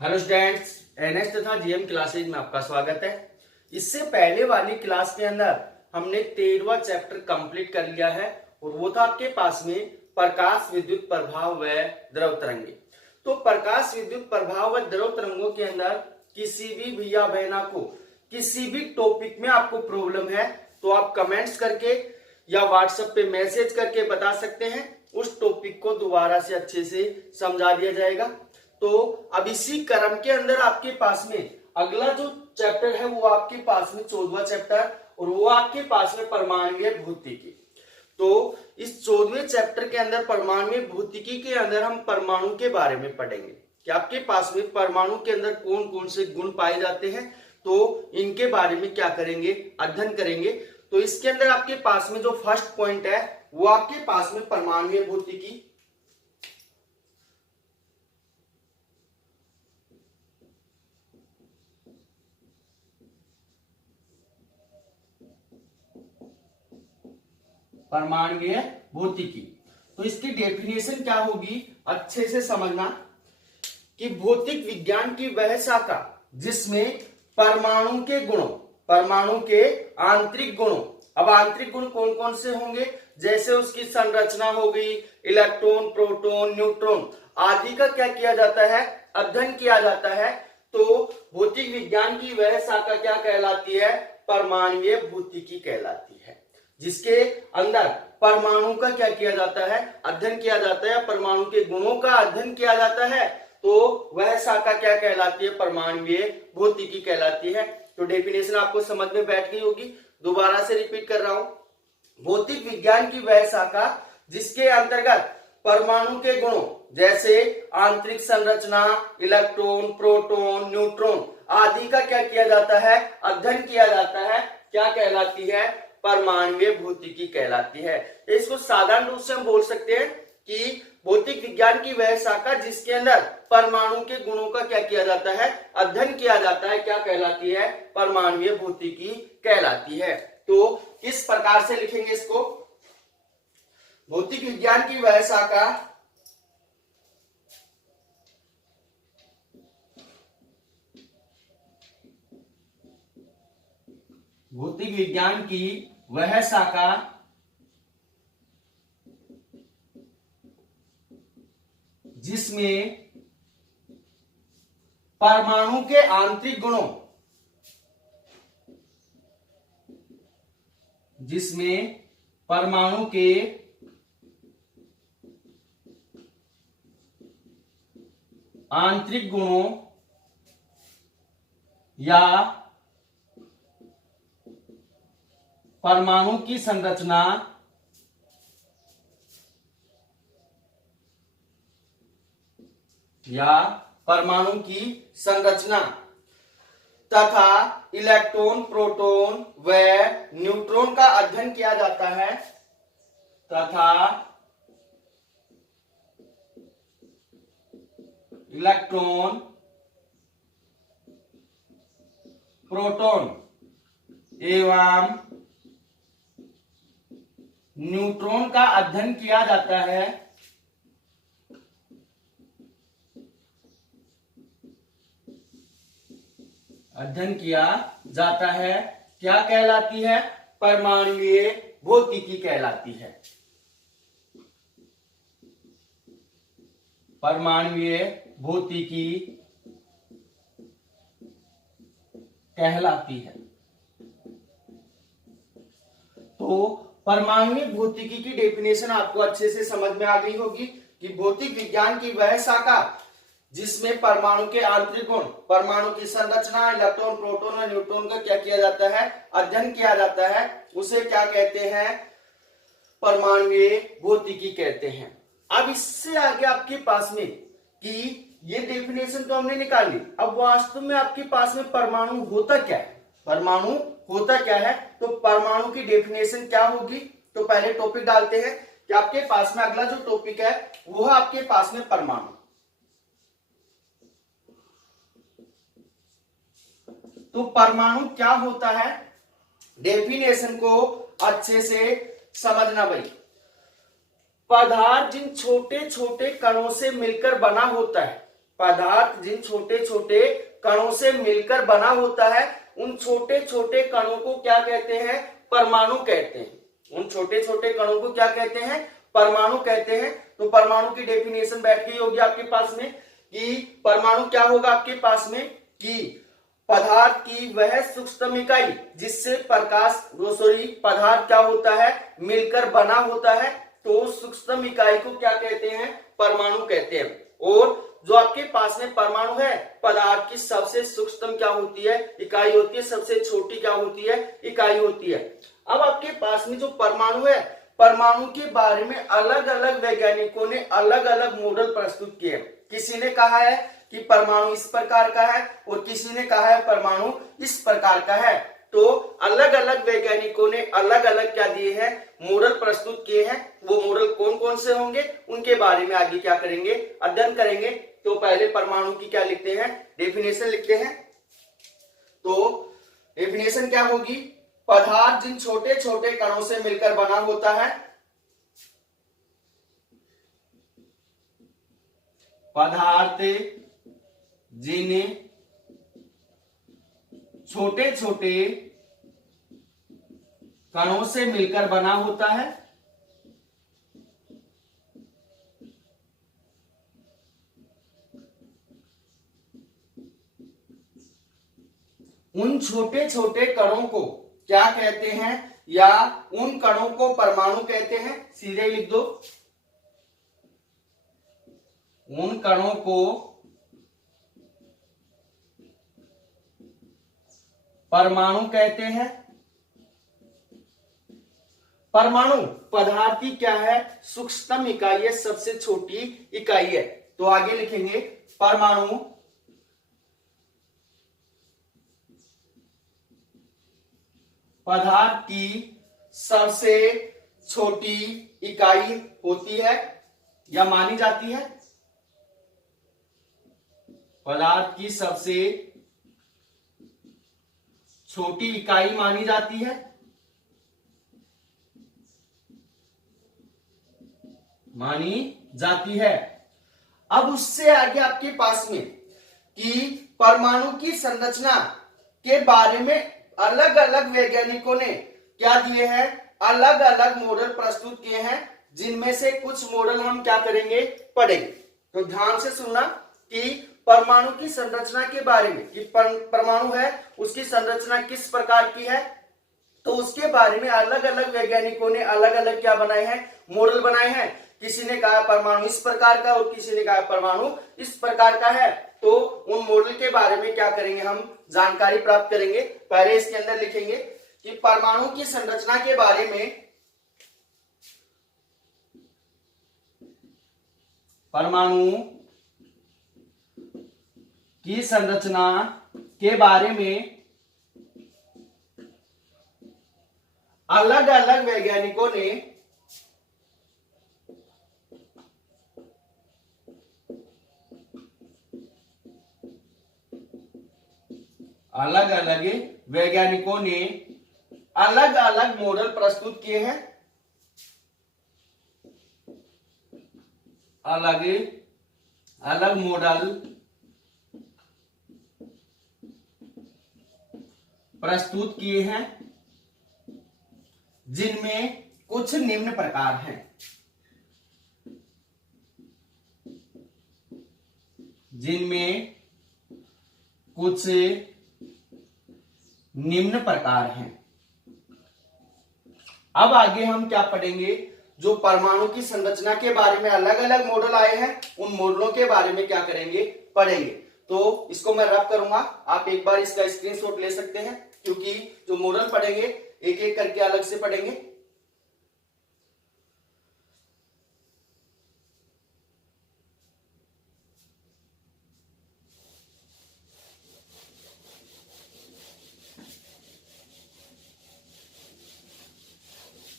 Hello students, NS तथा GM classes में आपका स्वागत है। इससे पहले वाली क्लास के अंदर हमने 13वां चैप्टर कंप्लीट कर लिया है और वो था आपके पास में प्रकाश विद्युत प्रभाव व द्रव तरंगे। तो प्रकाश विद्युत प्रभाव व द्रव तरंगों के अंदर किसी भी भैया बहना को किसी भी टॉपिक में आपको प्रॉब्लम है तो आप कमेंट्स करके या व्हाट्सएप पे मैसेज करके बता सकते हैं। उस टॉपिक को दोबारा से अच्छे से समझा दिया जाएगा। तो अब इसी क्रम के अंदर आपके पास में अगला जो चैप्टर है वो आपके पास में 14वां चैप्टर और वो आपके पास में परमाणुीय भौतिकी। तो इस 14वें चैप्टर के अंदर परमाणुीय भौतिकी के अंदर हम परमाणु के बारे में पढ़ेंगे कि आपके पास में परमाणु के अंदर कौन कौन से गुण पाए जाते हैं, तो इनके बारे में क्या करेंगे, अध्ययन करेंगे। तो इसके अंदर आपके पास में जो फर्स्ट पॉइंट है वो आपके पास में परमाणुीय भौतिकी। परमाणुीय भौतिकी, तो इसकी डेफिनेशन क्या होगी अच्छे से समझना कि भौतिक विज्ञान की वह शाखा जिसमें परमाणु के गुणों, परमाणु के आंतरिक गुणों, अब आंतरिक गुण कौन कौन से होंगे, जैसे उसकी संरचना हो गई, इलेक्ट्रॉन, प्रोटॉन, न्यूट्रॉन आदि का क्या किया जाता है, अध्ययन किया जाता है। तो भौतिक विज्ञान की वह शाखा क्या कहलाती है, परमाणुीय भौतिकी कहलाती है, जिसके अंदर परमाणु का क्या किया जाता है, अध्ययन किया जाता है, परमाणु के गुणों का अध्ययन किया जाता है। तो वह शाखा क्या कहलाती है, परमाणुीय भौतिकी कहलाती है। तो डेफिनेशन आपको समझ में बैठ गई होगी, दोबारा से रिपीट कर रहा हूं। भौतिक विज्ञान की वह शाखा जिसके अंतर्गत परमाणु के गुणों जैसे आंतरिक संरचना, इलेक्ट्रॉन, प्रोटॉन, न्यूट्रॉन आदि का क्या किया जाता है, अध्ययन किया जाता है, क्या कहलाती है, परमाणुीय भौतिकी कहलाती है। इसको साधारण रूप से हम बोल सकते हैं कि भौतिक विज्ञान की वह शाखा जिसके अंदर परमाणु के गुणों का क्या किया जाता है, अध्ययन किया जाता है, क्या कहलाती है, परमाणुीय भौतिकी कहलाती है। तो किस प्रकार से लिखेंगे इसको, भौतिक विज्ञान की वह शाखा भौतिक विज्ञान की वह शाखा जिसमें परमाणु के आंतरिक गुणों, जिसमें परमाणु के आंतरिक गुणों या परमाणु की संरचना या परमाणु की संरचना तथा इलेक्ट्रॉन, प्रोटॉन व न्यूट्रॉन का अध्ययन किया जाता है, तथा इलेक्ट्रॉन, प्रोटॉन एवं न्यूट्रॉन का अध्ययन किया जाता है, अध्ययन किया जाता है, क्या कहलाती है, परमाणुीय भौतिकी कहलाती है, परमाणुीय भौतिकी कहलाती है। तो परमाणुीय भौतिकी की डेफिनेशन आपको अच्छे से समझ में आ गई होगी कि भौतिक विज्ञान की वह शाखा जिसमें परमाणु के आंतरिक गुण, परमाणु की संरचना, इलेक्ट्रॉन, प्रोटॉन और न्यूट्रॉन का क्या किया जाता है, अध्ययन किया जाता है, उसे क्या कहते हैं, परमाणुीय भौतिकी कहते हैं। अब इससे आगे आपके पास में कि ये डेफिनेशन तो हमने निकाली, अब वास्तव में आपके पास में परमाणु होता क्या है, परमाणु होता क्या है। तो परमाणु की डेफिनेशन क्या होगी, तो पहले टॉपिक डालते हैं कि आपके पास में अगला जो टॉपिक है वो है आपके पास में परमाणु। तो परमाणु क्या होता है, डेफिनेशन को अच्छे से समझना भाई। पदार्थ जिन छोटे छोटे कणों से मिलकर बना होता है पदार्थ जिन छोटे छोटे कणों से मिलकर बना होता है उन छोटे छोटे कणों को क्या कहते हैं? परमाणु कहते हैं। उन छोटे छोटे कणों को क्या कहते हैं? परमाणु कहते हैं। तो परमाणु की डेफिनेशन बैठ गई होगी आपके पास में कि परमाणु क्या होगा आपके पास में कि पदार्थ की वह सूक्ष्म इकाई जिससे पदार्थ क्या होता है? मिलकर बना होता है। तो सूक्ष्म इकाई को क्या कहते हैं? परमाणु कहते हैं। और जो आपके पास में परमाणु है, पदार्थ की सबसे सूक्ष्म क्या होती है? इकाई होती है। सबसे छोटी क्या होती है? इकाई होती है। अब आपके पास में जो परमाणु है, परमाणु के बारे में अलग अलग वैज्ञानिकों ने अलग अलग मॉडल प्रस्तुत किए। किसी ने कहा है कि परमाणु इस प्रकार का है और किसी ने कहा है परमाणु इस प्रकार का है। तो अलग अलग वैज्ञानिकों ने अलग अलग क्या दिए हैं? मॉडल प्रस्तुत किए हैं। वो मॉडल कौन कौन से होंगे उनके बारे में आगे क्या करेंगे? अध्ययन करेंगे। तो पहले परमाणु की क्या लिखते हैं? डेफिनेशन लिखते हैं। तो डेफिनेशन क्या होगी? पदार्थ जिन छोटे छोटे कणों से मिलकर बना होता है, पदार्थ जिन छोटे छोटे कणों से मिलकर बना होता है, उन छोटे छोटे कणों को क्या कहते हैं? या उन कणों को परमाणु कहते हैं। सीधे लिख दो, उन कणों को परमाणु कहते हैं। परमाणु पदार्थ की क्या है? सूक्ष्म इकाई है, सबसे छोटी इकाई है। तो आगे लिखेंगे परमाणु पदार्थ की सबसे छोटी इकाई होती है या मानी जाती है। पदार्थ की सबसे छोटी इकाई मानी जाती है। मानी जाती है। अब उससे आगे आपके पास में कि परमाणु की संरचना के बारे में अलग अलग वैज्ञानिकों ने क्या दिए हैं? अलग अलग मॉडल प्रस्तुत किए हैं, जिनमें से कुछ मॉडल हम क्या करेंगे? पढ़ेंगे। तो ध्यान से सुनना कि परमाणु की संरचना के बारे में कि परमाणु है उसकी संरचना किस प्रकार की है, तो उसके बारे में अलग अलग वैज्ञानिकों ने अलग अलग क्या बनाए हैं? मॉडल बनाए हैं। किसी ने कहा परमाणु इस प्रकार का और किसी ने कहा परमाणु इस प्रकार का है। तो उन मॉडल के बारे में क्या करेंगे? हम जानकारी प्राप्त करेंगे। पहले इसके अंदर लिखेंगे कि परमाणु की संरचना के बारे में, परमाणु की संरचना के बारे में अलग अलग वैज्ञानिकों ने अलग अलग मॉडल प्रस्तुत किए हैं। अलग अलग मॉडल प्रस्तुत किए हैं, जिनमें कुछ निम्न प्रकार हैं। जिनमें कुछ निम्न प्रकार हैं। अब आगे हम क्या पढ़ेंगे? जो परमाणु की संरचना के बारे में अलग अलग मॉडल आए हैं, उन मॉडलों के बारे में क्या करेंगे? पढ़ेंगे। तो इसको मैं रब करूंगा, आप एक बार इसका स्क्रीनशॉट ले सकते हैं, क्योंकि जो मॉडल पढ़ेंगे एक एक करके अलग से पढ़ेंगे।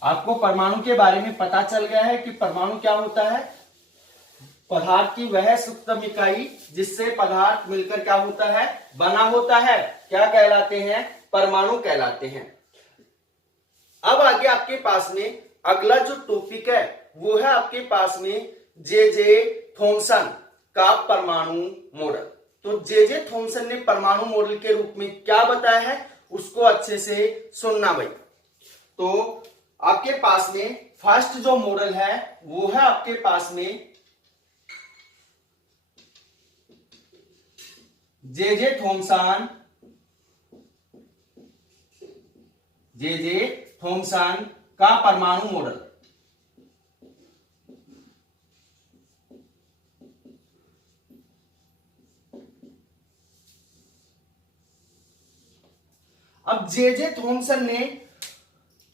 आपको परमाणु के बारे में पता चल गया है कि परमाणु क्या होता है? पदार्थ की वह सूक्ष्म इकाई जिससे पदार्थ मिलकर क्या होता है? बना होता है। क्या कहलाते हैं? परमाणु कहलाते हैं। अब आगे आपके पास में अगला जो टॉपिक है वो है आपके पास में जे थॉमसन का परमाणु मॉडल। तो जे थॉमसन ने परमाणु मॉडल के रूप में क्या बताया है उसको अच्छे से सुनना भाई। तो आपके पास में फर्स्ट जो मॉडल है वो है आपके पास में जे थॉमसन का परमाणु मॉडल। अब जे थॉमसन ने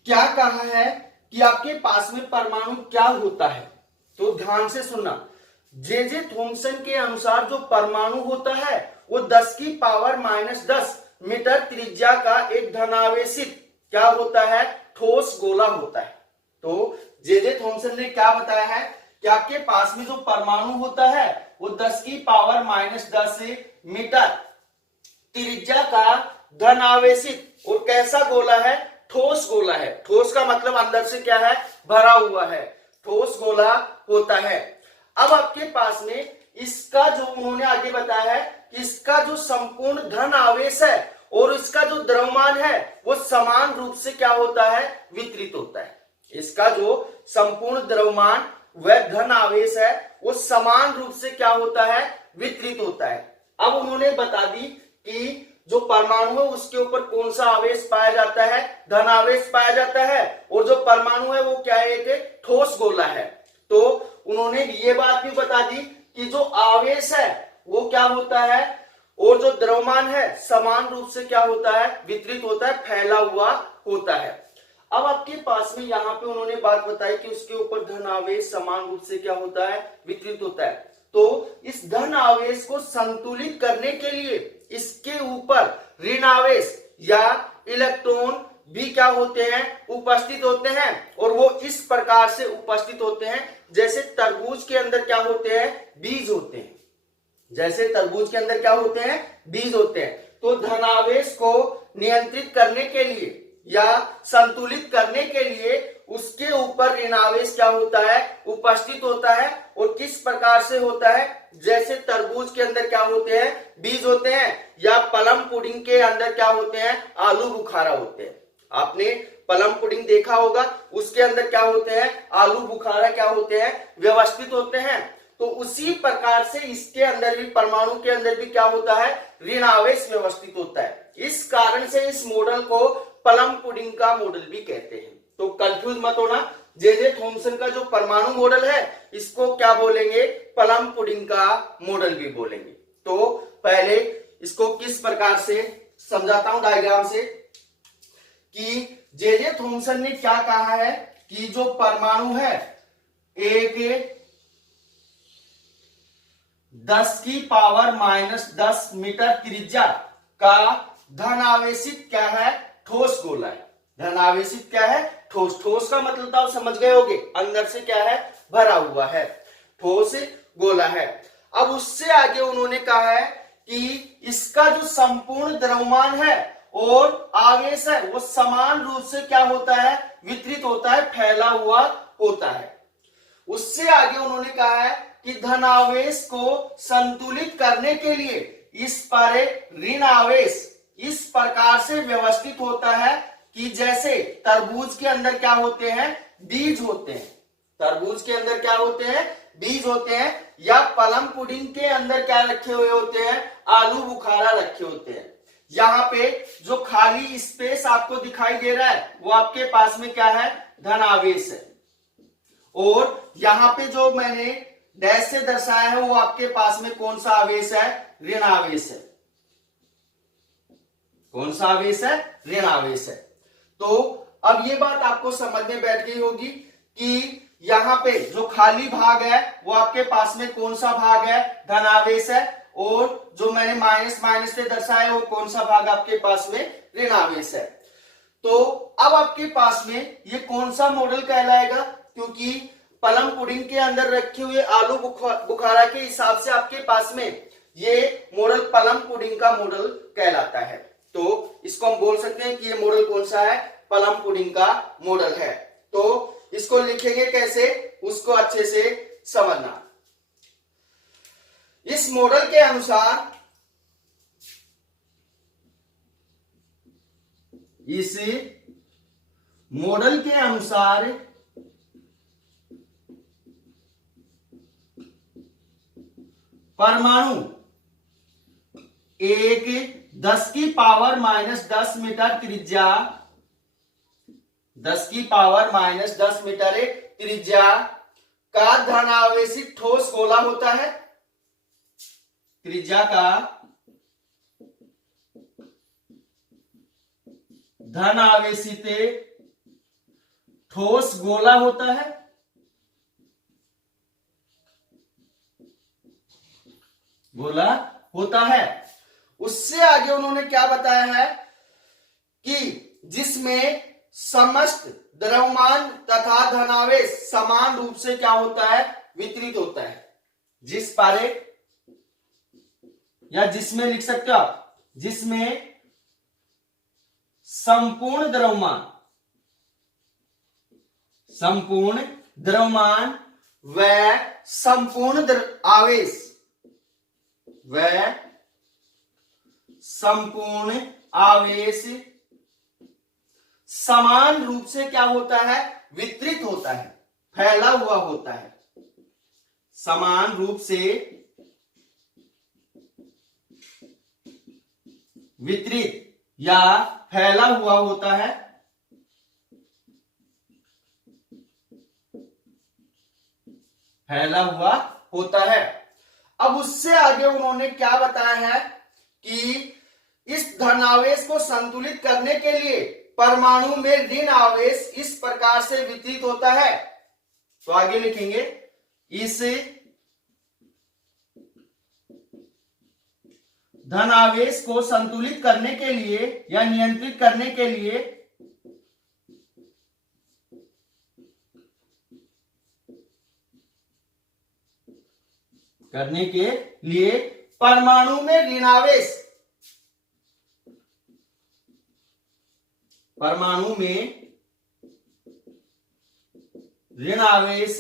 क्या कहा है कि आपके पास में परमाणु क्या होता है, तो ध्यान से सुनना। जे थॉमसन के अनुसार जो परमाणु होता है वो 10 की पावर -10 मीटर त्रिज्या का एक धनावेशित क्या होता है, ठोस गोला होता है। तो जे थॉमसन ने क्या बताया है कि आपके पास में जो परमाणु होता है वो 10 की पावर -10 मीटर त्रिज्या का धनावेशित और कैसा गोला है, ठोस गोला है। ठोस का मतलब अंदर से क्या है, भरा हुआ है, ठोस गोला होता है। अब आपके पास में इसका जो उन्होंने आगे बताया है कि इसका जो संपूर्ण धन आवेश है और इसका जो द्रव्यमान है वो समान रूप से क्या होता है, वितरित होता है। इसका जो संपूर्ण द्रव्यमान व धन आवेश है वो समान रूप से क्या होता है, वितरित होता है। अब उन्होंने बता दी कि जो परमाणु है उसके ऊपर कौन सा आवेश पाया जाता है, धन आवेश पाया जाता है, और जो परमाणु है वो क्या है, एक ठोस गोला है। तो उन्होंने ये बात भी बता दी कि जो आवेश है वो क्या होता है और जो द्रव्यमान है समान रूप से क्या होता है, वितरित होता है, फैला हुआ होता है। अब आपके पास में यहाँ पे उन्होंने बात बताई कि उसके ऊपर धन आवेश समान रूप से क्या होता है, वितरित होता है। तो इस धन आवेश को संतुलित करने के लिए इसके ऊपर ऋण आवेश या इलेक्ट्रॉन भी क्या होते हैं, उपस्थित होते हैं, और वो इस प्रकार से उपस्थित होते हैं जैसे तरबूज के अंदर क्या होते हैं, बीज होते हैं। जैसे तरबूज के अंदर क्या होते हैं, बीज होते हैं। तो धनावेश को नियंत्रित करने के लिए या संतुलित करने के लिए उसके ऊपर ऋणावेश क्या होता है, उपस्थित होता है, और किस प्रकार से होता है, जैसे तरबूज के अंदर क्या होते हैं, बीज होते हैं, या प्लम पुडिंग के अंदर क्या होते हैं, आलू बुखारा होते हैं। आपने प्लम पुडिंग देखा होगा, उसके अंदर क्या होते हैं, आलू बुखारा क्या होते हैं, व्यवस्थित होते हैं। तो उसी प्रकार से इसके अंदर भी, परमाणु के अंदर भी क्या होता है, ऋण आवेश व्यवस्थित होता है। इस कारण से इस मॉडल को प्लम पुडिंग का मॉडल भी कहते हैं। तो कंफ्यूज मत होना, जे थॉमसन का जो परमाणु मॉडल है इसको क्या बोलेंगे, प्लम पुडिंग का मॉडल भी बोलेंगे। तो पहले इसको किस प्रकार से समझाता हूं डायग्राम से, कि जे थॉमसन ने क्या कहा है कि जो परमाणु है एक 10 की पावर -10 मीटर त्रिज्या का धनावेशित क्या है, ठोस गोला है। धनावेशित क्या है, ठोस। ठोस का मतलब तो आप समझ गए होंगे, अंदर से क्या है, भरा हुआ है, ठोस गोला है। अब उससे आगे उन्होंने कहा है कि इसका जो संपूर्ण द्रव्यमान है और आवेश है वो समान रूप से क्या होता है, वितरित होता है, फैला हुआ होता है। उससे आगे उन्होंने कहा है कि धनावेश को संतुलित करने के लिए इस पर ऋण आवेश इस प्रकार से व्यवस्थित होता है कि जैसे तरबूज के अंदर क्या होते हैं, बीज होते हैं। तरबूज के अंदर क्या होते हैं, बीज होते हैं, या प्लम पुडिंग के अंदर क्या रखे हुए होते हैं, आलू बुखारा रखे होते हैं। यहाँ पे जो खाली स्पेस आपको दिखाई दे रहा है वो आपके पास में क्या है, धनावेश है, और यहाँ पे जो मैंने डैश से दर्शाया है वो आपके पास में कौन सा आवेश है, ऋण आवेश है। कौन सा आवेश है, ऋण आवेश है। तो अब ये बात आपको समझ में बैठ गई होगी कि यहाँ पे जो खाली भाग है वो आपके पास में कौन सा भाग है, धनावेश है, और जो मैंने माइनस माइनस से दर्शाया वो कौन सा भाग आपके पास में, ऋण आवेश है। तो अब आपके पास में ये कौन सा मॉडल कहलाएगा, क्योंकि प्लम पुडिंग के अंदर रखे हुए आलू बुखारा के हिसाब से आपके पास में ये मॉडल प्लम पुडिंग का मॉडल कहलाता है। तो इसको हम बोल सकते हैं कि ये मॉडल कौन सा है, प्लम पुडिंग का मॉडल है। तो इसको लिखेंगे कैसे, उसको अच्छे से समझना। इस मॉडल के अनुसार इस मॉडल के अनुसार परमाणु एक 10 की पावर -10 मीटर त्रिज्या 10 की पावर -10 मीटर त्रिज्या का धनावेशित ठोस गोला होता है। त्रिज्या का धनावेशित ठोस गोला होता है। गोला होता है। उससे आगे उन्होंने क्या बताया है कि जिसमें समस्त द्रव्यमान तथा धनावेश समान रूप से क्या होता है, वितरित होता है। जिस पारे या जिसमें लिख सकते हो आप, जिसमें संपूर्ण द्रव्यमान व संपूर्ण आवेश व संपूर्ण आवेश समान रूप से क्या होता है, वितरित होता है, फैला हुआ होता है। समान रूप से वितरित या फैला हुआ होता है। फैला हुआ होता है। अब उससे आगे उन्होंने क्या बताया है कि इस धनावेश को संतुलित करने के लिए परमाणु में ऋण आवेश इस प्रकार से वितरित होता है। तो आगे लिखेंगे, इस धनावेश को संतुलित करने के लिए या नियंत्रित करने के लिए परमाणु में ऋण आवेश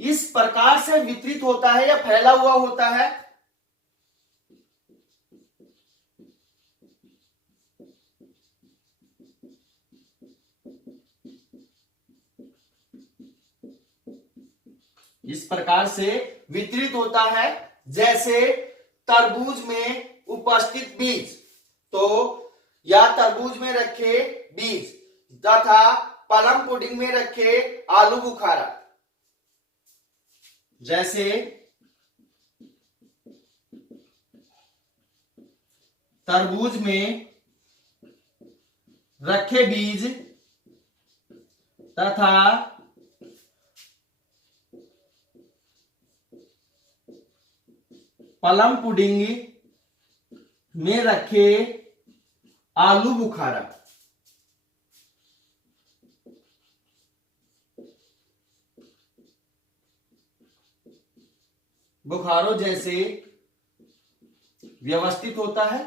इस प्रकार से वितरित होता है या फैला हुआ होता है इस प्रकार से वितरित होता है। जैसे तरबूज में उपस्थित बीज, तो या तरबूज में रखे बीज तथा पलम पुडिंग में रखे आलू बुखारा। जैसे तरबूज में रखे बीज तथा पलम पुडिंग में रखे आलू बुखारा। बुखारों जैसे व्यवस्थित होता है,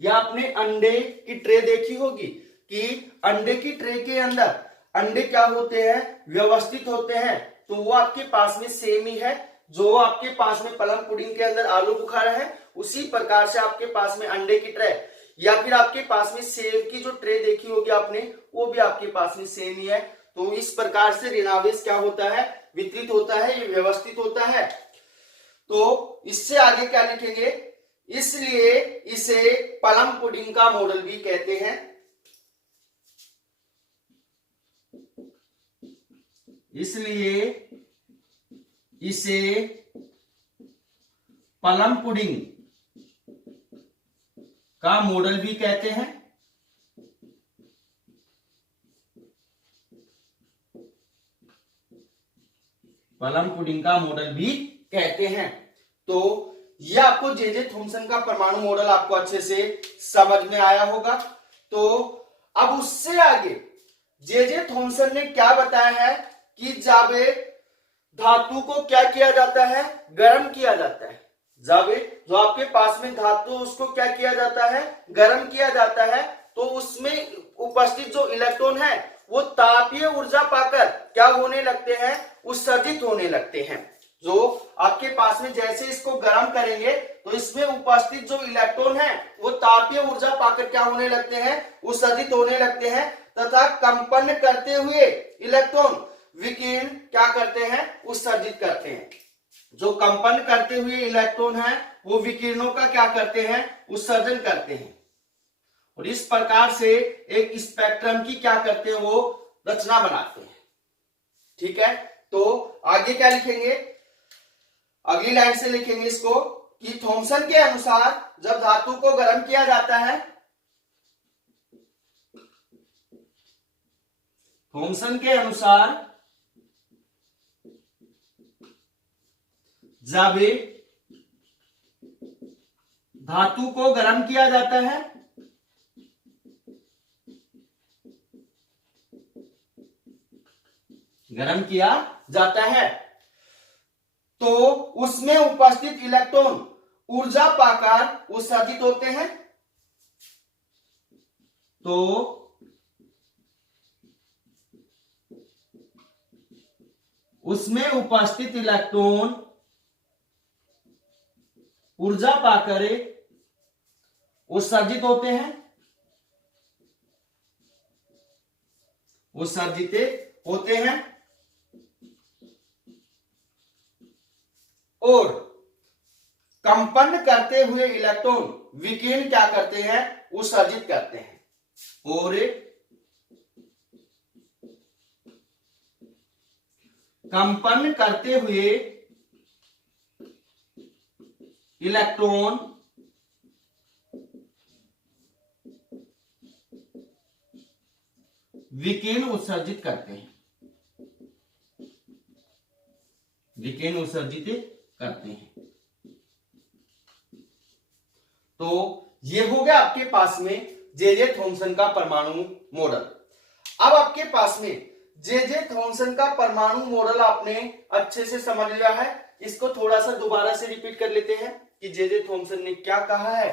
या आपने अंडे की ट्रे देखी होगी कि अंडे की ट्रे के अंदर अंडे क्या होते हैं, व्यवस्थित होते हैं। तो वो आपके पास में सेम ही है। जो आपके पास में पलम पुडिंग के अंदर आलू बुखारा है, उसी प्रकार से आपके पास में अंडे की ट्रे, या फिर आपके पास में सेब की जो ट्रे देखी होगी आपने, वो भी आपके पास में सेम ही है। तो इस प्रकार से ऋणावेश क्या होता है, वितरित होता है, ये व्यवस्थित होता है। तो इससे आगे क्या लिखेंगे, इसलिए इसे पलम पुडिंग का मॉडल भी कहते हैं। इसलिए इसे पलम पुडिंग का मॉडल भी कहते हैं। पलम पुडिंग का मॉडल भी कहते हैं। तो यह आपको जे थॉमसन का परमाणु मॉडल आपको अच्छे से समझ में आया होगा। तो अब उससे आगे जे थॉमसन ने क्या बताया है कि जब धातु को क्या किया जाता है, गर्म किया जाता है। जब जो आपके पास में धातु, उसको क्या किया जाता है, गर्म किया जाता है, तो उसमें उपस्थित जो इलेक्ट्रॉन है वो तापीय ऊर्जा पाकर क्या होने लगते हैं, उत्सर्जित होने लगते हैं। जो आपके पास में जैसे इसको गर्म करेंगे तो इसमें उपस्थित जो इलेक्ट्रॉन है वो तापीय ऊर्जा पाकर क्या होने लगते हैं, उत्सर्जित होने लगते हैं, तथा कंपन करते हुए इलेक्ट्रॉन विकिरण क्या करते हैं, उत्सर्जित करते हैं। जो कंपन करते हुए इलेक्ट्रॉन है वो विकिरणों का क्या करते हैं, उत्सर्जन करते हैं। और इस प्रकार से एक स्पेक्ट्रम की क्या करते हैं, वो रचना बनाते हैं। ठीक है, तो आगे क्या लिखेंगे, अगली लाइन से लिखेंगे इसको कि थॉमसन के अनुसार जब धातु को गर्म किया जाता है, थॉमसन के अनुसार जब धातु को गर्म किया जाता है गर्म किया जाता है तो उसमें उपस्थित इलेक्ट्रॉन ऊर्जा पाकर उत्सर्जित होते हैं। तो उसमें उपस्थित इलेक्ट्रॉन ऊर्जा पाकर उत्सर्जित होते हैं, उत्सर्जित होते हैं। और कंपन करते हुए इलेक्ट्रॉन विकिरण क्या करते हैं, उत्सर्जित करते हैं। और कंपन करते हुए इलेक्ट्रॉन विकिरण उत्सर्जित करते हैं, विकिरण उत्सर्जित करते हैं। तो ये हो गया आपके पास में जे जे थॉमसन का परमाणु मॉडल। अब आपके पास में जे जे थॉमसन का परमाणु मॉडल आपने अच्छे से समझ लिया है। इसको थोड़ा सा दोबारा से रिपीट कर लेते हैं कि जे जे थॉमसन ने क्या कहा है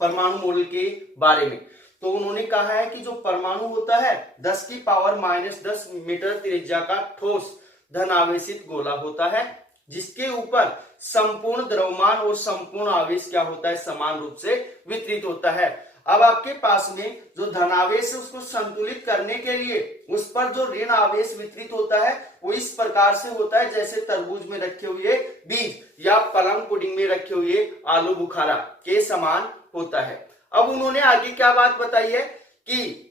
परमाणु मॉडल के बारे में। तो उन्होंने कहा है कि जो परमाणु होता है 10 की पावर -10 मीटर त्रिज्या का ठोस धन आवेशित गोला होता है, जिसके ऊपर संपूर्ण द्रव्यमान और संपूर्ण आवेश क्या होता है, समान रूप से वितरित होता है। अब आपके पास में जो धनावेश है उसको संतुलित करने के लिए उस पर जो ऋण आवेश वितरित होता है वो इस प्रकार से होता है जैसे तरबूज में रखे हुए बीज या पलंग पुडिंग में रखे हुए आलू बुखारा के समान होता है। अब उन्होंने आगे क्या बात बताई है कि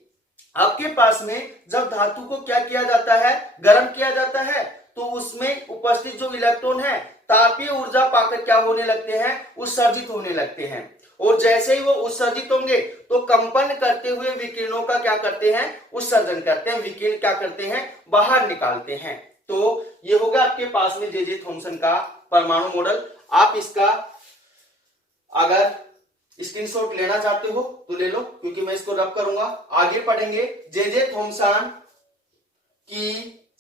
आपके पास में जब धातु को क्या किया जाता है, गर्म किया जाता है, तो उसमें उपस्थित जो इलेक्ट्रॉन है तापीय ऊर्जा पाकर क्या होने लगते हैं, उत्सर्जित होने लगते हैं। और जैसे ही वो उत्सर्जित होंगे तो कंपन करते हुए विकिरणों का क्या करते हैं, उत्सर्जन करते हैं, विकिरण क्या करते हैं, बाहर निकालते हैं। तो ये होगा आपके पास में जे जे थॉमसन का परमाणु मॉडल। आप इसका अगर स्क्रीनशॉट लेना चाहते हो तो ले लो, क्योंकि मैं इसको रब करूंगा। आगे पढ़ेंगे जे जे थॉमसन की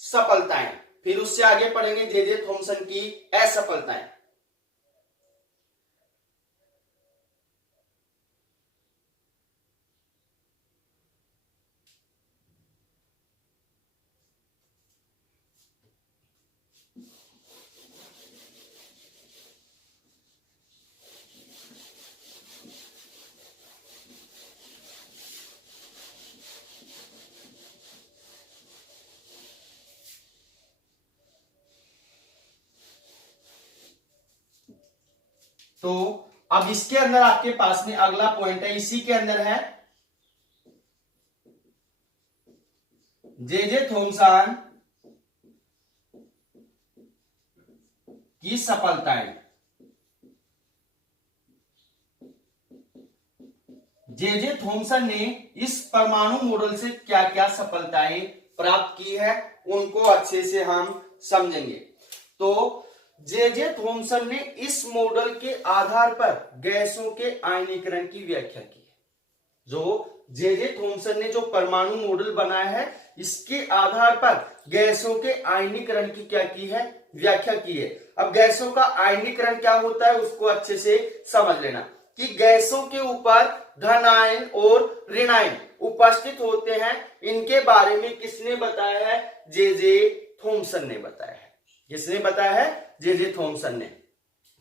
सफलताएं, फिर उससे आगे पढ़ेंगे जे जे थॉमसन की असफलताएं। तो अब इसके अंदर आपके पास में अगला पॉइंट है, इसी के अंदर है जे जे थॉमसन की सफलताएं। जे जे थॉमसन ने इस परमाणु मॉडल से क्या क्या सफलताएं प्राप्त की है उनको अच्छे से हम समझेंगे। तो जे जे थॉमसन ने इस मॉडल के आधार पर गैसों के आयनीकरण की व्याख्या की है। जो जे जे थॉमसन ने जो परमाणु मॉडल बनाया है इसके आधार पर गैसों के आयनीकरण की क्या की है, व्याख्या की है। अब गैसों का आयनीकरण क्या होता है उसको अच्छे से समझ लेना कि गैसों के ऊपर धन आयन और ऋण आयन उपस्थित होते हैं, इनके बारे में किसने बताया है? जे थॉमसन ने बताया है। किसने बताया है? जे थॉमसन ने।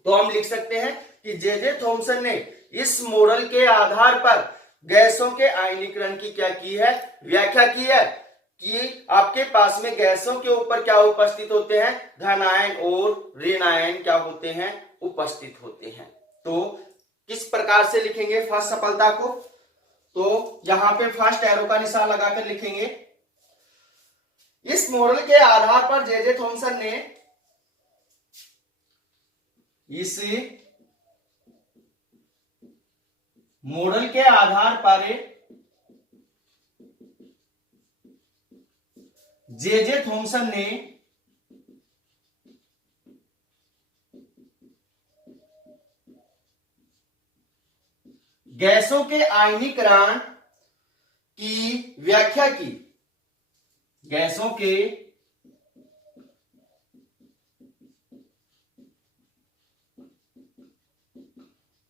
तो हम लिख सकते हैं कि जे थॉमसन ने इस मॉडल के आधार पर गैसों के आयनीकरण की क्या की है? व्याख्या की है कि आपके पास में गैसों के ऊपर क्या उपस्थित होते हैं? धन आयन और ऋण आयन क्या होते हैं? उपस्थित होते हैं। तो किस प्रकार से लिखेंगे फर्स्ट सफलता को? तो यहां पे फर्स्ट एरो का निशान लगाकर लिखेंगे, इस मॉडल के आधार पर जे थॉमसन ने इस मॉडल के आधार पर जे थॉमसन ने गैसों के आयनीकरण की व्याख्या की। गैसों के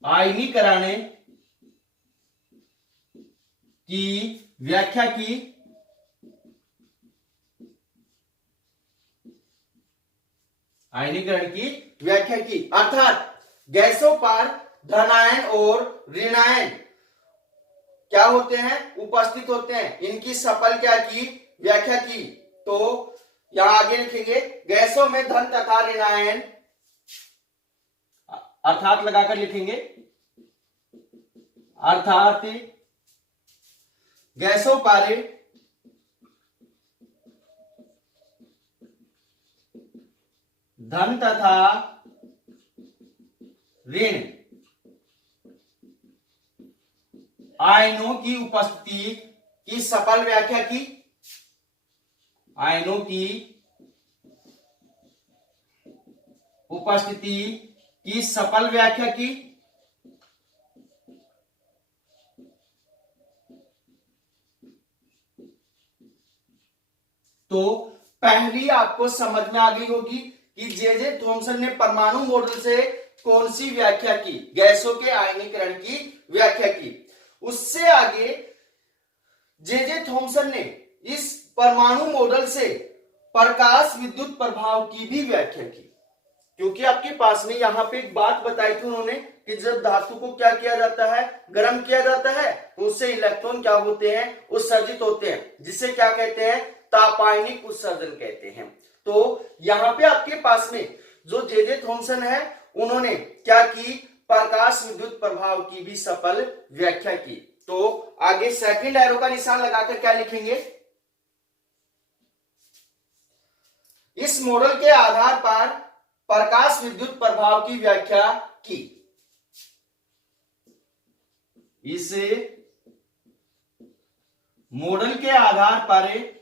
आयनीकरण की व्याख्या की। आयनीकरण की व्याख्या की अर्थात गैसों पर धनायन और ऋणायन क्या होते हैं? उपस्थित होते हैं। इनकी सफल क्या की? व्याख्या की। तो यहां आगे लिखेंगे, गैसों में धन तथा ऋणायन अर्थात लगाकर लिखेंगे, अर्थात गैसों पर धन तथा ऋण आयनों की उपस्थिति की सफल व्याख्या की। आयनों की उपस्थिति की सफल व्याख्या की। तो पहली आपको समझ में आ गई होगी कि जे थॉमसन ने परमाणु मॉडल से कौन सी व्याख्या की? गैसों के आयनीकरण की व्याख्या की। उससे आगे जे थॉमसन ने इस परमाणु मॉडल से प्रकाश विद्युत प्रभाव की भी व्याख्या की। क्योंकि आपके पास में यहां पे एक बात बताई थी उन्होंने कि जब धातु को क्या किया जाता है? गर्म किया जाता है, तो उससे इलेक्ट्रॉन क्या होते हैं? उत्सर्जित होते हैं, जिसे क्या कहते हैं? तापायनिक उत्सर्जन कहते हैं। तो यहां पे आपके पास में जो जे थॉमसन है, उन्होंने क्या की? प्रकाश विद्युत प्रभाव की भी सफल व्याख्या की। तो आगे सेकंड एरो का निशान लगाकर क्या लिखेंगे? इस मॉडल के आधार पर प्रकाश विद्युत प्रभाव की व्याख्या की। इस मॉडल के आधार पर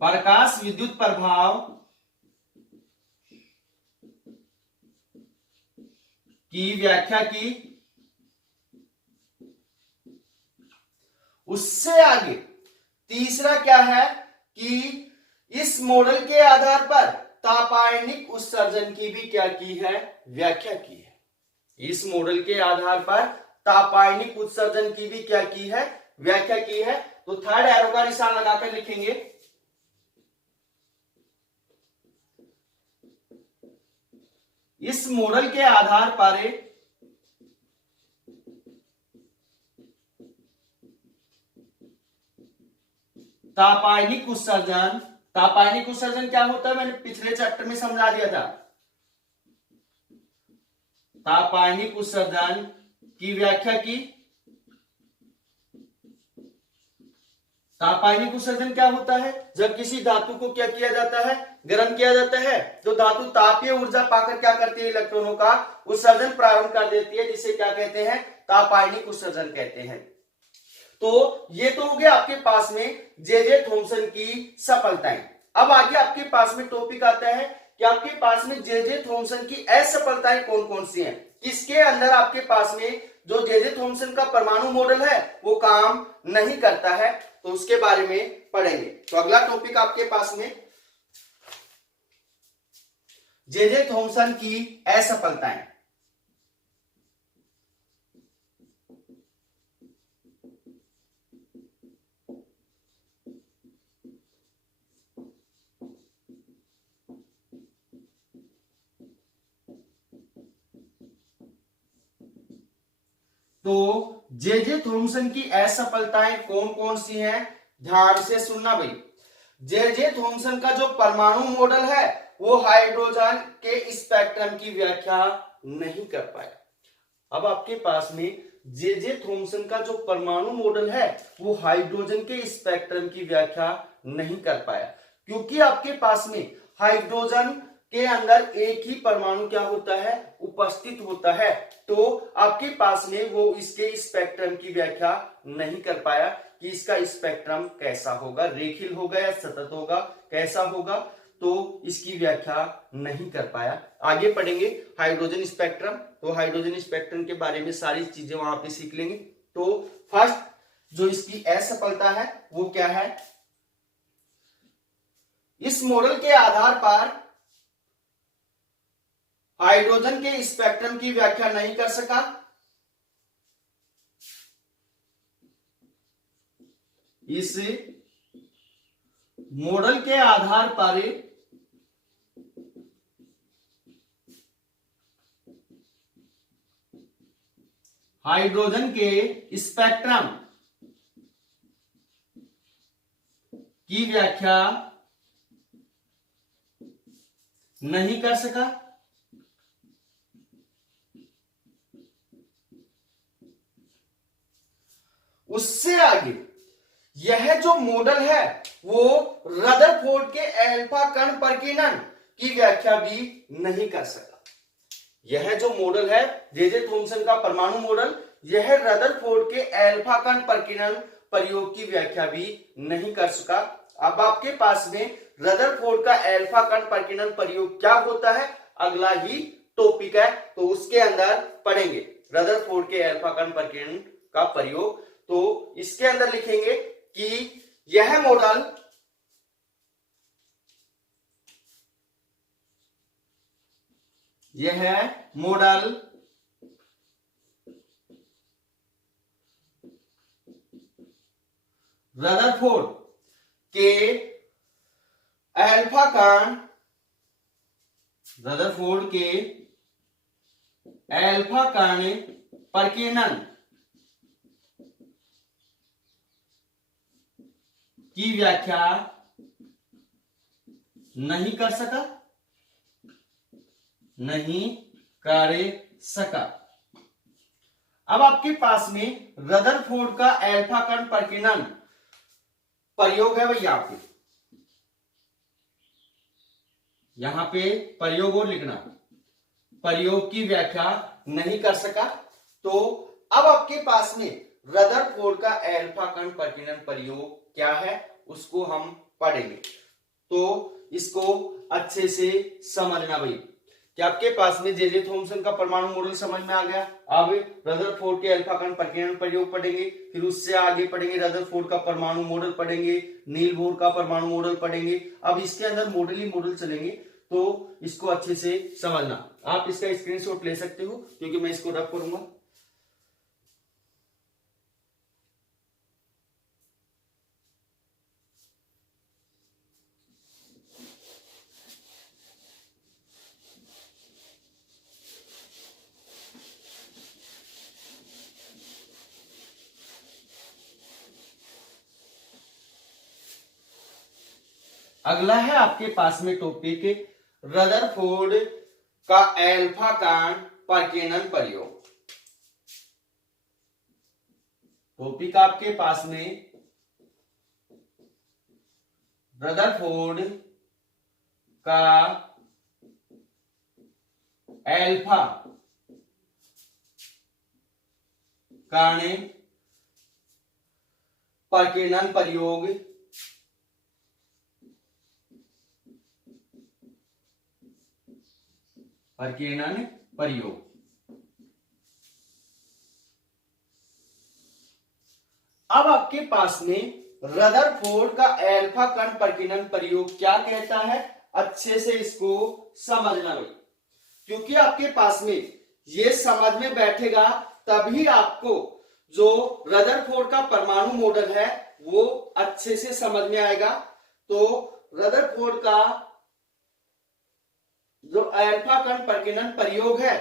प्रकाश विद्युत प्रभाव की व्याख्या की। उससे आगे तीसरा क्या है कि इस मॉडल के आधार पर तापायनिक उत्सर्जन की भी क्या की है? व्याख्या की है। इस मॉडल के आधार पर तापायनिक उत्सर्जन की भी क्या की है? व्याख्या की है। तो थर्ड एरो का निशान लगाकर लिखेंगे, इस मॉडल के आधार पर तापायनिक उत्सर्जन। तापायनिक उत्सर्जन क्या होता है? मैंने पिछले चैप्टर में समझा दिया था। तापायनिक उत्सर्जन की व्याख्या की। तापायनिक उत्सर्जन क्या होता है? जब किसी धातु को क्या किया जाता है? गर्म किया जाता है, तो धातु तापीय ऊर्जा पाकर क्या करती है? इलेक्ट्रॉनों का उत्सर्जन प्रारंभ कर देती है, जिसे क्या कहते हैं? तापायनिक उत्सर्जन कहते हैं। तो ये तो हो गया आपके पास में जे थॉमसन की सफलताएं। अब आगे आपके पास में टॉपिक आता है कि आपके पास में जे थॉमसन की असफलताएं कौन कौन सी हैं। किसके अंदर आपके पास में जो जे थॉमसन का परमाणु मॉडल है वो काम नहीं करता है, तो उसके बारे में पढ़ेंगे। तो अगला टॉपिक आपके पास में जे थॉमसन की असफलताएं। तो जे थॉमसन की असफलताएं कौन कौन सी हैं, ध्यान से सुनना भाई। जे थॉमसन का जो परमाणु मॉडल है वो हाइड्रोजन के स्पेक्ट्रम की व्याख्या नहीं कर पाया। अब आपके पास में जे थॉमसन का जो परमाणु मॉडल है वो हाइड्रोजन के स्पेक्ट्रम की व्याख्या नहीं कर पाया, क्योंकि आपके पास में हाइड्रोजन के अंदर एक ही परमाणु क्या होता है, उपस्थित होता है। तो आपके पास में वो इसके स्पेक्ट्रम की व्याख्या नहीं कर पाया कि इसका स्पेक्ट्रम कैसा होगा, रेखीय होगा या सतत होगा, कैसा होगा, तो इसकी व्याख्या नहीं कर पाया। आगे पढ़ेंगे हाइड्रोजन स्पेक्ट्रम, तो हाइड्रोजन स्पेक्ट्रम के बारे में सारी चीजें वहां पे सीख लेंगे। तो फर्स्ट जो इसकी असफलता है वो क्या है, इस मॉडल के आधार पर हाइड्रोजन के स्पेक्ट्रम की व्याख्या नहीं कर सका। इस मॉडल के आधार पर हाइड्रोजन के स्पेक्ट्रम की व्याख्या नहीं कर सका। उससे आगे यह जो मॉडल है वो रदरफोर्ड के अल्फा कण प्रकीर्णन की व्याख्या भी नहीं कर सका। यह जो मॉडल है जे थॉमसन का परमाणु मॉडल, यह रदरफोर्ड के अल्फा कण प्रकीर्णन प्रयोग की व्याख्या भी नहीं कर सका। अब आपके पास में रदरफोर्ड का अल्फा कण प्रकीर्णन प्रयोग क्या होता है, अगला ही टॉपिक है, तो उसके अंदर पढ़ेंगे रदरफोर्ड के अल्फा कण प्रकीर्णन का प्रयोग। तो इसके अंदर लिखेंगे कि यह मॉडल रदरफोर्ड के अल्फा कण प्रकीर्णन की व्याख्या नहीं कर सका। अब आपके पास में रदरफोर्ड का अल्फा कण प्रकीर्णन प्रयोग है भैया, आपके यहां पे प्रयोग और लिखना, प्रयोग की व्याख्या नहीं कर सका। तो अब आपके पास में रदरफोर्ड का अल्फा कण प्रकीर्णन प्रयोग क्या है उसको हम पढ़ेंगे। तो इसको अच्छे से समझना भाई कि आपके पास में जे थॉमसन का परमाणु मॉडल समझ में आ गया। अब रदरफोर्ड के अल्फा कण प्रकीर्णन प्रयोग पढ़ेंगे, फिर उससे आगे पढ़ेंगे रदरफोर्ड का परमाणु मॉडल पढ़ेंगे, नील बोर का परमाणु मॉडल पढ़ेंगे। अब इसके अंदर मॉडल ही मॉडल चलेंगे, तो इसको अच्छे से समझना। आप इसका स्क्रीनशॉट ले सकते हो क्योंकि मैं इसको रब करूंगा। अगला है आपके पास में टॉपिक रदरफोर्ड का अल्फा कण प्रकीर्णन प्रयोग। टॉपिक आपके पास में रदरफोर्ड का अल्फा कण प्रकीर्णन प्रयोग अब आपके पास में रदरफोर्ड का अल्फा कण प्रकीर्णन प्रयोग क्या कहता है, अच्छे से इसको समझना भाई, क्योंकि आपके पास में ये समझ में बैठेगा तभी आपको जो रदरफोर्ड का परमाणु मॉडल है वो अच्छे से समझ में आएगा। तो रदरफोर्ड का जो अल्फा कण प्रकीर्णन प्रयोग है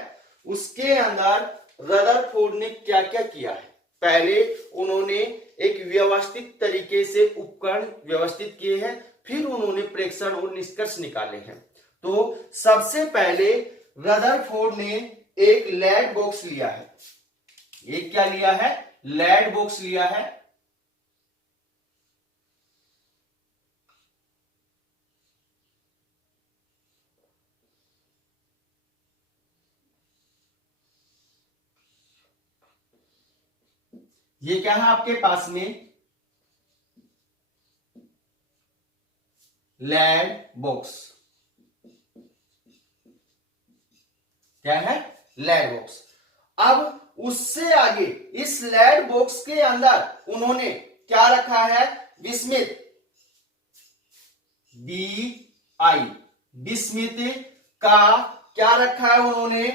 उसके अंदर रदरफोर्ड ने क्या क्या किया है। पहले उन्होंने एक व्यवस्थित तरीके से उपकरण व्यवस्थित किए हैं, फिर उन्होंने प्रेक्षण और निष्कर्ष निकाले हैं। तो सबसे पहले रदरफोर्ड ने एक लेड बॉक्स लिया है। एक क्या लिया है? लेड बॉक्स लिया है। ये क्या है आपके पास में? Lead box. क्या है? Lead box. अब उससे आगे इस लेड बॉक्स के अंदर उन्होंने क्या रखा है? विस्मित, विस्मित का क्या रखा है उन्होंने?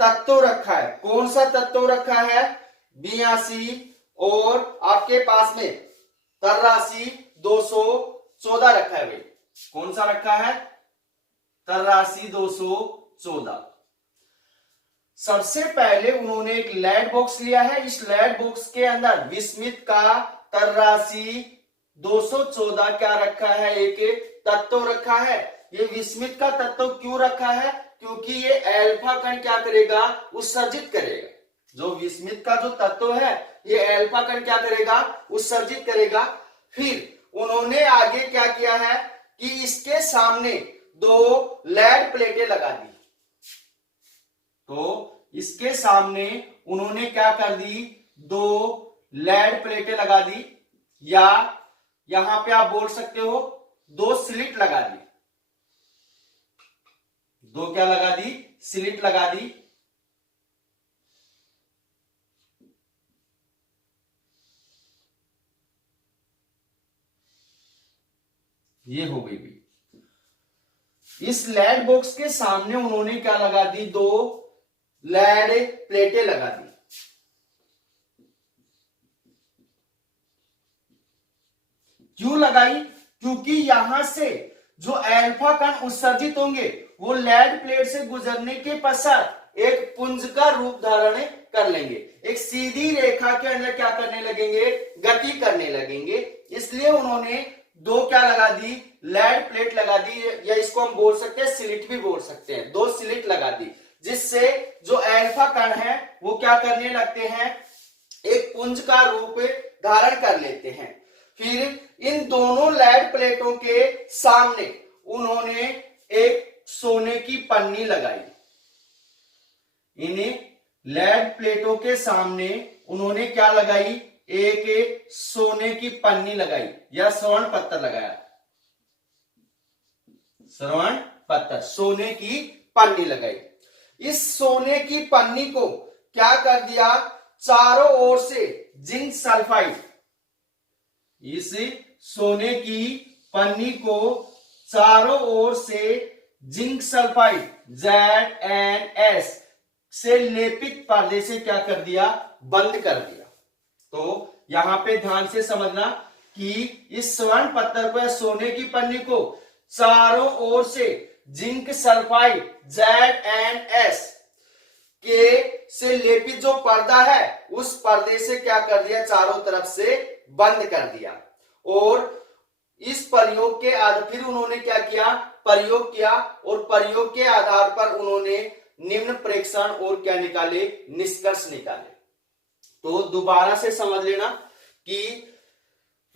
तत्व रखा है। कौन सा तत्व रखा है? 82 और आपके पास में 83 214 रखा है भाई। कौन सा रखा है? 83 214। सबसे पहले उन्होंने एक लेड बॉक्स लिया है। इस लेड बॉक्स के अंदर विस्मित का 83 214 क्या रखा है? एक तत्व रखा है। ये विस्मित का तत्व क्यों रखा है? क्योंकि ये अल्फा कण क्या करेगा? उत्सर्जित करेगा। जो विस्मित का जो तत्व है ये अल्फा कण क्या करेगा? उत्सर्जित करेगा। फिर उन्होंने आगे क्या किया है कि इसके सामने 2 लेड प्लेटें लगा दी। तो इसके सामने उन्होंने क्या कर दी? 2 लेड प्लेटें लगा दी, या यहां पे आप बोल सकते हो 2 स्लिट लगा दी। 2 क्या लगा दी? स्लिट लगा दी। ये हो गई भी। इस लेड बॉक्स के सामने उन्होंने क्या लगा दी? 2 लेड प्लेटें लगा दी। क्यों लगाई? क्योंकि यहां से जो अल्फा कण उत्सर्जित होंगे वो लेड प्लेट से गुजरने के पश्चात एक पुंज का रूप धारण कर लेंगे, एक सीधी रेखा के अंदर क्या करने लगेंगे? गति करने लगेंगे। इसलिए उन्होंने 2 क्या लगा दी? लेड प्लेट लगा दी, या इसको हम बोल सकते हैं स्लिट भी बोल सकते हैं। 2 स्लिट लगा दी, जिससे जो अल्फा कण है वो क्या करने लगते हैं? एक पुंज का रूप धारण कर लेते हैं। फिर इन दोनों लेड प्लेटों के सामने उन्होंने एक सोने की पन्नी लगाई। इन लेड प्लेटों के सामने उन्होंने क्या लगाई? एक सोने की पन्नी लगाई या स्वर्ण पत्थर लगाया। स्वर्ण पत्थर, सोने की पन्नी लगाई। इस सोने की पन्नी को क्या कर दिया? चारों ओर से जिंक सल्फाइड, इस सोने की पन्नी को चारों ओर से जिंक सल्फाइड ZnS से लेपित पर्दे से क्या कर दिया? बंद कर दिया। तो यहां पे ध्यान से समझना कि इस स्वर्ण पत्थर को या सोने की पन्नी को चारों ओर से जिंक सल्फाइड ZnS के से लेपित जो पर्दा है उस पर्दे से क्या कर दिया? चारों तरफ से बंद कर दिया। और इस प्रयोग के आधार फिर उन्होंने क्या किया? प्रयोग किया, और प्रयोग के आधार पर उन्होंने निम्न प्रेक्षण और क्या निकाले? निष्कर्ष निकाले। तो दोबारा से समझ लेना कि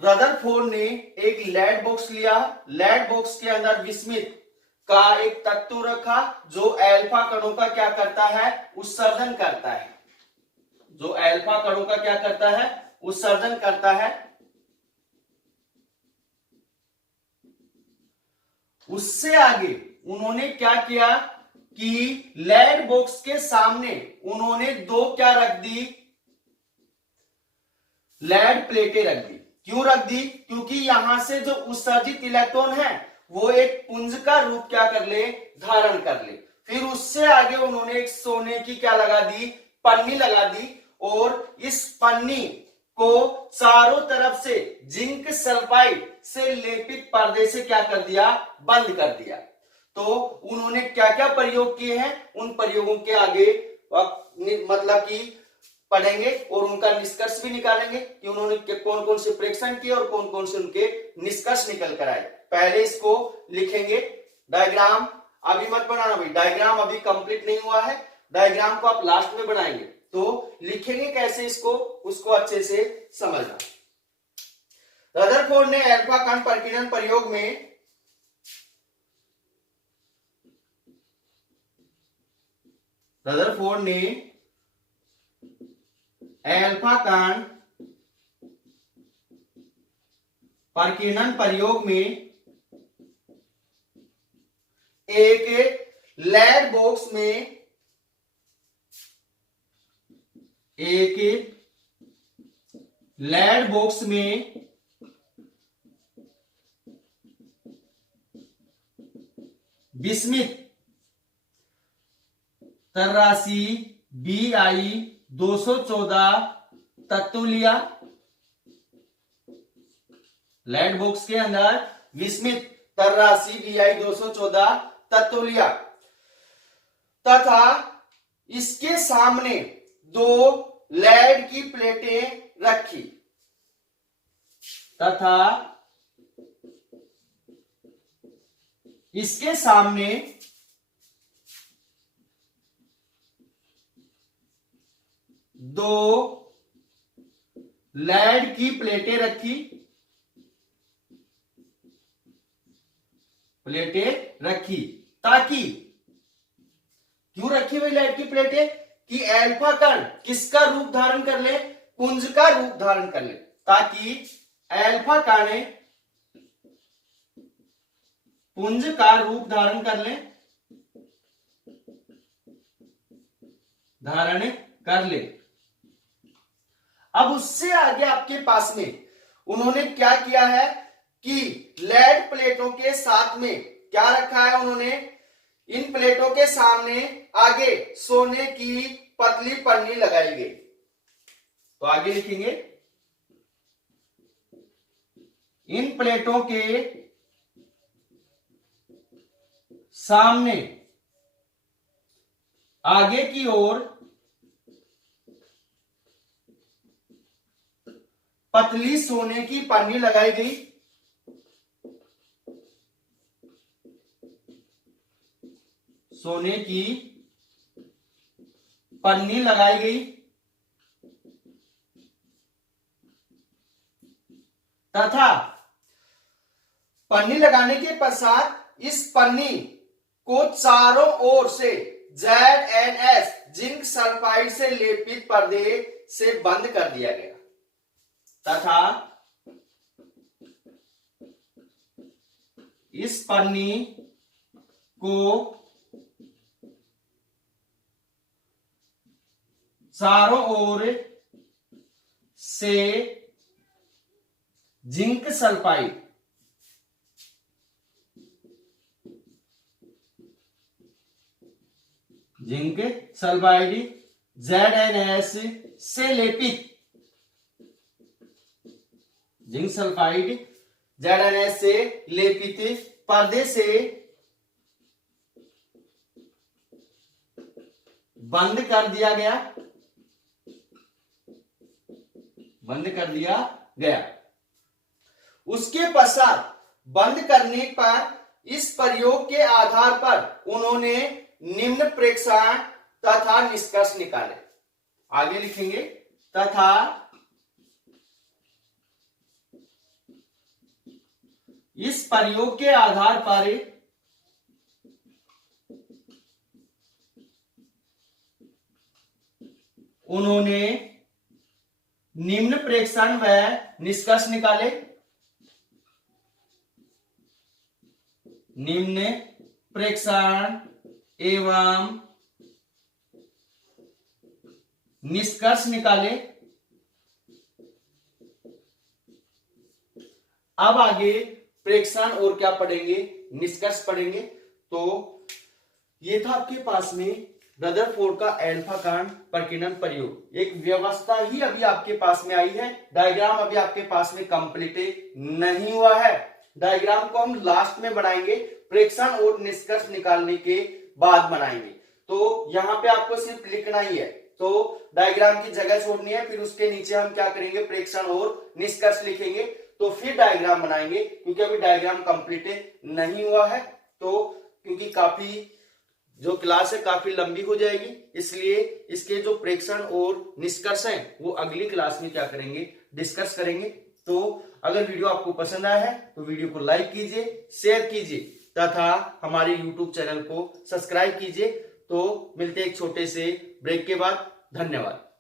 रदरफोर्ड ने एक लेड बॉक्स लिया। लेड बॉक्स के अंदर विस्मित का एक तत्व रखा जो अल्फा कणों का क्या करता है? उत्सर्जन करता है। जो अल्फा कणों का क्या करता है? उत्सर्जन करता है। उससे आगे उन्होंने क्या किया कि लेड बॉक्स के सामने उन्होंने 2 क्या रख दी? लेड प्लेटें रख दी। क्यों रख दी? क्योंकि यहां से जो उत्सर्जित इलेक्ट्रॉन है वो एक पुंज का रूप क्या कर ले, धारण कर ले। फिर उससे आगे उन्होंने एक सोने की क्या लगा दी, पन्नी लगा दी, और इस पन्नी को चारों तरफ से जिंक सल्फाइड से लेपित पर्दे से क्या कर दिया, बंद कर दिया। तो उन्होंने क्या क्या प्रयोग किए हैं, उन प्रयोगों के आगे मतलब कि पढ़ेंगे और उनका निष्कर्ष भी निकालेंगे कि उन्होंने कौन कौन से प्रेक्षण किए और कौन कौन से उनके निष्कर्ष निकल कर आए। पहले इसको लिखेंगे। डायग्राम अभी मत बनाना भाई, डायग्राम अभी कंप्लीट नहीं हुआ है, डायग्राम को आप लास्ट में बनाएंगे। तो लिखेंगे कैसे इसको, उसको अच्छे से समझना। रदरफोर्ड ने अल्फा कण प्रकीर्णन प्रयोग में रदरफोर्ड ने अल्फा कण प्रकीर्णन प्रयोग में एक लेड बॉक्स में विस्मित तरासी BI 214 तत्व लिया। लेड बॉक्स के अंदर विस्मित तरासी BI 214 तत्व लिया तथा इसके सामने 2 लेड की प्लेटें रखी तथा इसके सामने 2 लेड की प्लेटें रखी ताकि, क्यों रखी हुई लेड की प्लेटें, कि अल्फा कण किसका रूप धारण कर ले, पुंज का रूप धारण कर ले, ताकि अल्फा कण पुंज का रूप धारण कर ले। अब उससे आगे आपके पास में उन्होंने क्या किया है कि लेड प्लेटों के साथ में क्या रखा है, उन्होंने इन प्लेटों के सामने आगे सोने की पतली पन्नी लगाई गई। तो आगे लिखेंगे, इन प्लेटों के सामने आगे की ओर पतली सोने की पन्नी लगाई गई। सोने की पन्नी लगाई गई तथा पन्नी लगाने के पश्चात इस पन्नी को चारों ओर से ZnS जिंक सल्फाइड से लेपित पर्दे से बंद कर दिया गया तथा इस पन्नी को चारों ओर से जिंक सल्फाइड ZnS से लेपित जिंक सल्फाइड ZnS से लेपित पर्दे से बंद कर दिया गया। उसके पश्चात बंद करने पर इस प्रयोग के आधार पर उन्होंने निम्न प्रेक्षण तथा निष्कर्ष निकाले। आगे लिखेंगे, तथा इस प्रयोग के आधार पर उन्होंने निम्न प्रेक्षण व निष्कर्ष निकाले। निम्न प्रेक्षण एवं निष्कर्ष निकाले। अब आगे प्रेक्षण और क्या पढ़ेंगे, निष्कर्ष पढ़ेंगे। तो ये था आपके पास में रदरफोर्ड का अल्फा कांड प्रकीर्णन प्रयोग। एक व्यवस्था ही अभी आपके पास में आई है, डायग्राम अभी आपके पास में कंप्लीट नहीं हुआ है। डायग्राम को हम लास्ट में बनाएंगे, प्रेक्षण और निष्कर्ष निकालने के बाद बनाएंगे। तो यहाँ पे आपको सिर्फ लिखना ही है, तो डायग्राम की जगह छोड़नी है, फिर उसके नीचे हम क्या करेंगे, प्रेक्षण और निष्कर्ष लिखेंगे, तो फिर डायग्राम बनाएंगे। क्योंकि अभी डायग्राम कंप्लीट नहीं हुआ है, तो क्योंकि काफी जो क्लास है काफी लंबी हो जाएगी, इसलिए इसके जो प्रेक्षण और निष्कर्ष हैं वो अगली क्लास में क्या करेंगे, डिस्कस करेंगे। तो अगर वीडियो आपको पसंद आया है तो वीडियो को लाइक कीजिए, शेयर कीजिए तथा हमारे YouTube चैनल को सब्सक्राइब कीजिए। तो मिलते हैं एक छोटे से ब्रेक के बाद। धन्यवाद।